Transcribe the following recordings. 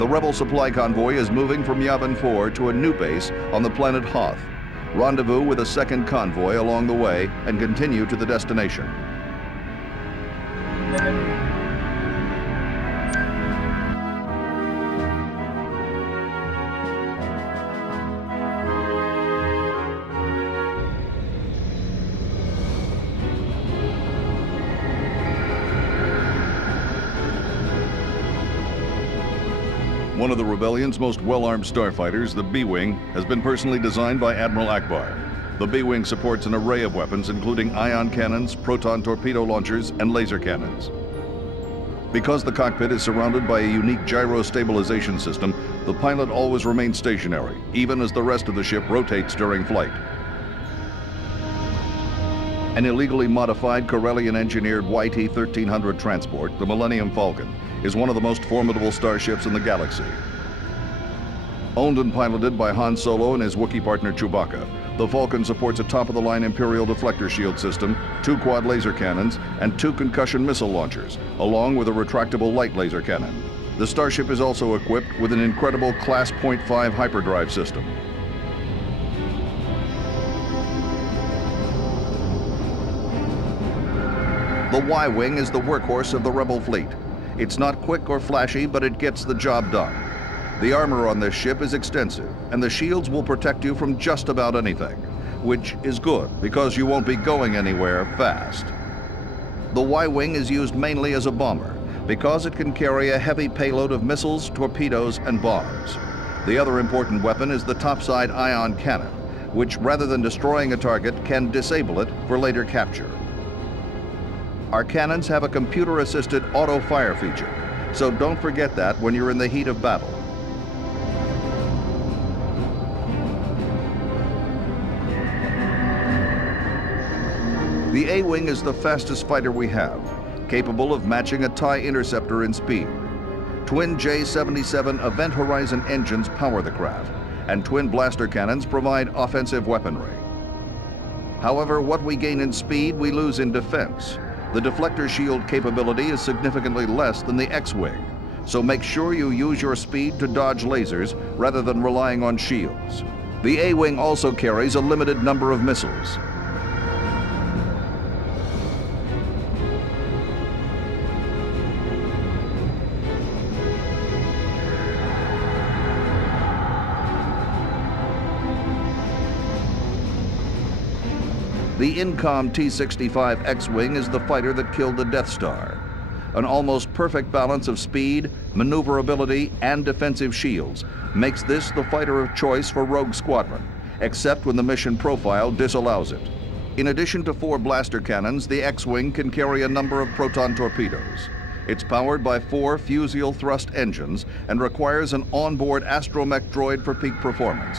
The rebel supply convoy is moving from Yavin 4 to a new base on the planet HOTH. Rendezvous with a second convoy along the way and continue to the destination. One of the Rebellion's most well-armed starfighters, the B-Wing, has been personally designed by Admiral Akbar. The B-Wing supports an array of weapons, including ion cannons, proton torpedo launchers, and laser cannons. Because the cockpit is surrounded by a unique gyro stabilization system, the pilot always remains stationary, even as the rest of the ship rotates during flight. An illegally modified Corellian-engineered YT-1300 transport, the Millennium Falcon, is one of the most formidable starships in the galaxy. Owned and piloted by Han Solo and his Wookiee partner Chewbacca, the Falcon supports a top-of-the-line Imperial deflector shield system, 2 quad laser cannons, and 2 concussion missile launchers, along with a retractable light laser cannon. The starship is also equipped with an incredible Class .5 hyperdrive system. The Y-Wing is the workhorse of the Rebel fleet. It's not quick or flashy, but it gets the job done. The armor on this ship is extensive, and the shields will protect you from just about anything, which is good because you won't be going anywhere fast. The Y-Wing is used mainly as a bomber because it can carry a heavy payload of missiles, torpedoes, and bombs. The other important weapon is the topside ion cannon, which rather than destroying a target, can disable it for later capture. Our cannons have a computer-assisted auto-fire feature, so don't forget that when you're in the heat of battle. The A-Wing is the fastest fighter we have, capable of matching a TIE Interceptor in speed. Twin J-77 Event Horizon engines power the craft, and twin blaster cannons provide offensive weaponry. However, what we gain in speed, we lose in defense. The deflector shield capability is significantly less than the X-Wing, so make sure you use your speed to dodge lasers rather than relying on shields. The A-Wing also carries a limited number of missiles. The Incom T-65 X-Wing is the fighter that killed the Death Star. An almost perfect balance of speed, maneuverability, and defensive shields makes this the fighter of choice for Rogue Squadron, except when the mission profile disallows it. In addition to 4 blaster cannons, the X-Wing can carry a number of proton torpedoes. It's powered by 4 fusible thrust engines and requires an onboard astromech droid for peak performance.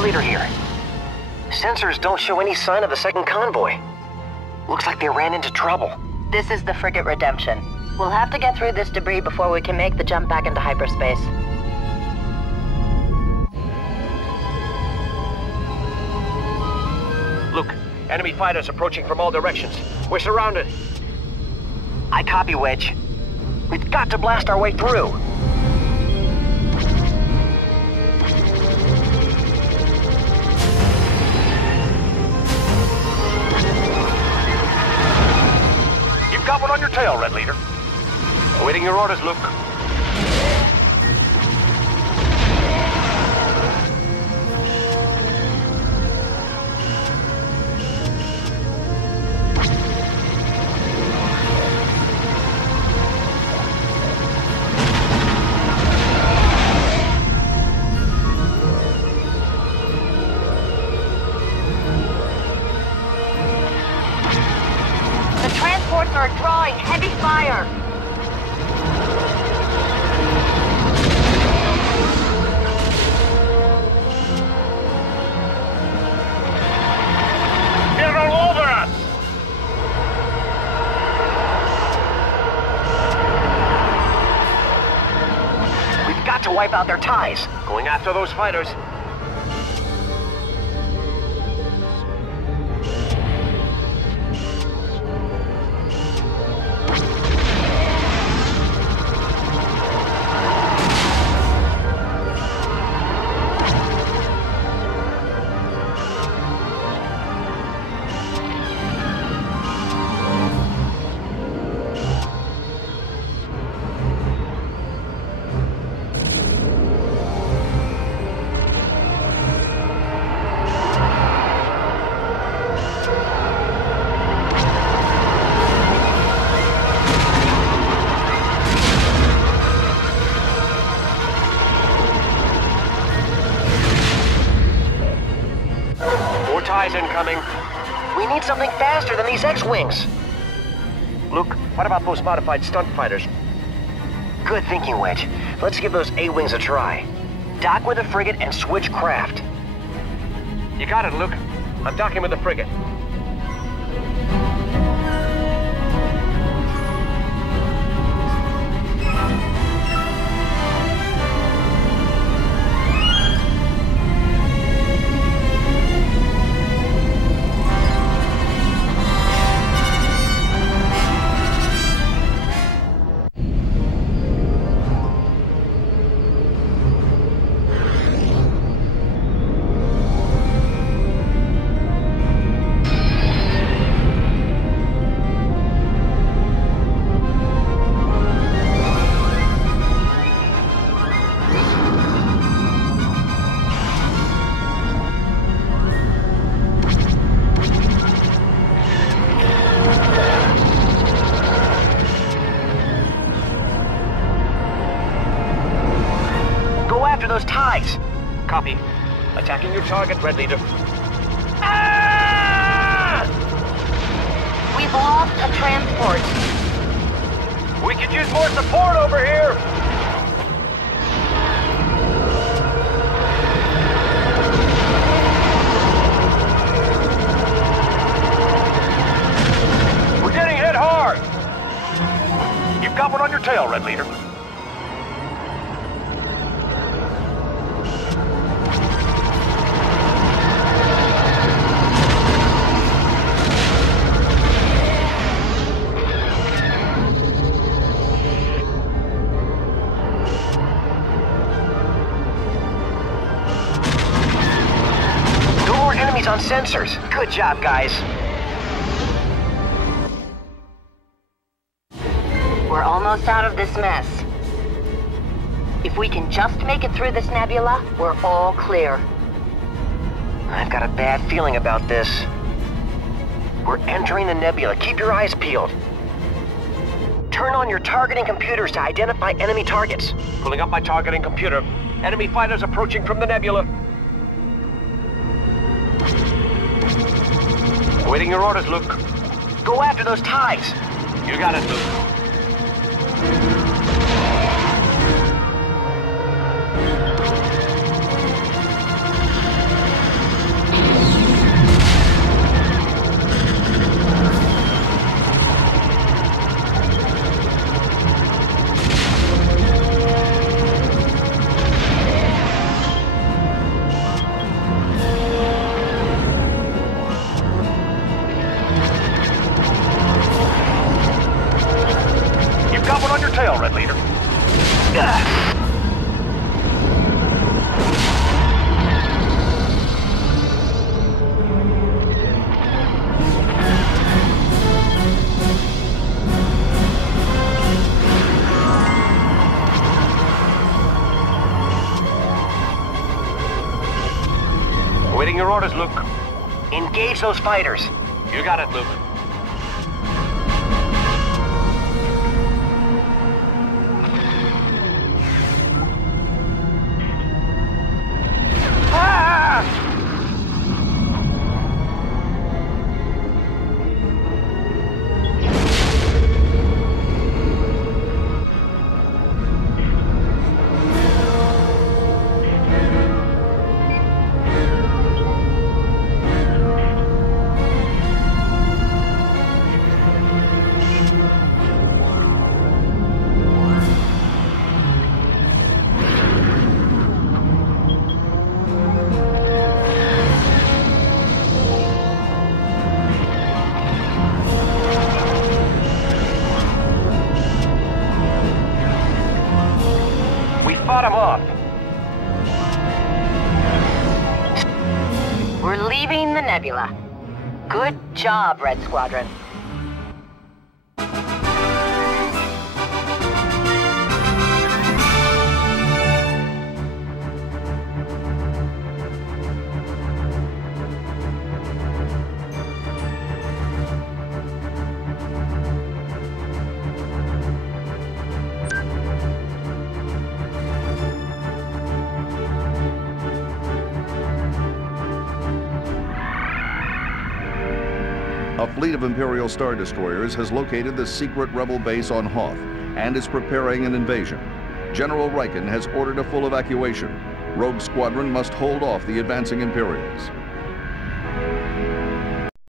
Leader here. Sensors don't show any sign of the second convoy. Looks like they ran into trouble. This is the frigate Redemption. We'll have to get through this debris before we can make the jump back into hyperspace. Look, enemy fighters approaching from all directions. We're surrounded. I copy, Wedge. We've got to blast our way through. Got one on your tail, Red Leader. Awaiting your orders, Luke. transports are drawing heavy fire. They're all over us! We've got to wipe out their ties. Going after those fighters. Ties incoming. We need something faster than these X-Wings. Luke, what about those modified stunt fighters? Good thinking, Wedge. Let's give those A-Wings a try. Dock with the frigate and switch craft. You got it, Luke. I'm docking with the frigate. Those ties. Copy. Attacking your target, Red Leader. Ah! We've lost a transport. We could use more support over here. We're getting hit hard. You've got one on your tail, Red Leader. On sensors. Good job, guys. We're almost out of this mess. If we can just make it through this nebula, we're all clear. I've got a bad feeling about this. We're entering the nebula. Keep your eyes peeled. Turn on your targeting computers to identify enemy targets. Pulling up my targeting computer. Enemy fighters approaching from the nebula. Waiting your orders, Luke. Go after those ties. You got it, Luke. Red Leader. Waiting your orders, Luke. Engage those fighters. You got it, Luke. job, Red Squadron. A fleet of Imperial Star Destroyers has located the secret rebel base on Hoth and is preparing an invasion. General Riken has ordered a full evacuation. Rogue Squadron must hold off the advancing Imperials.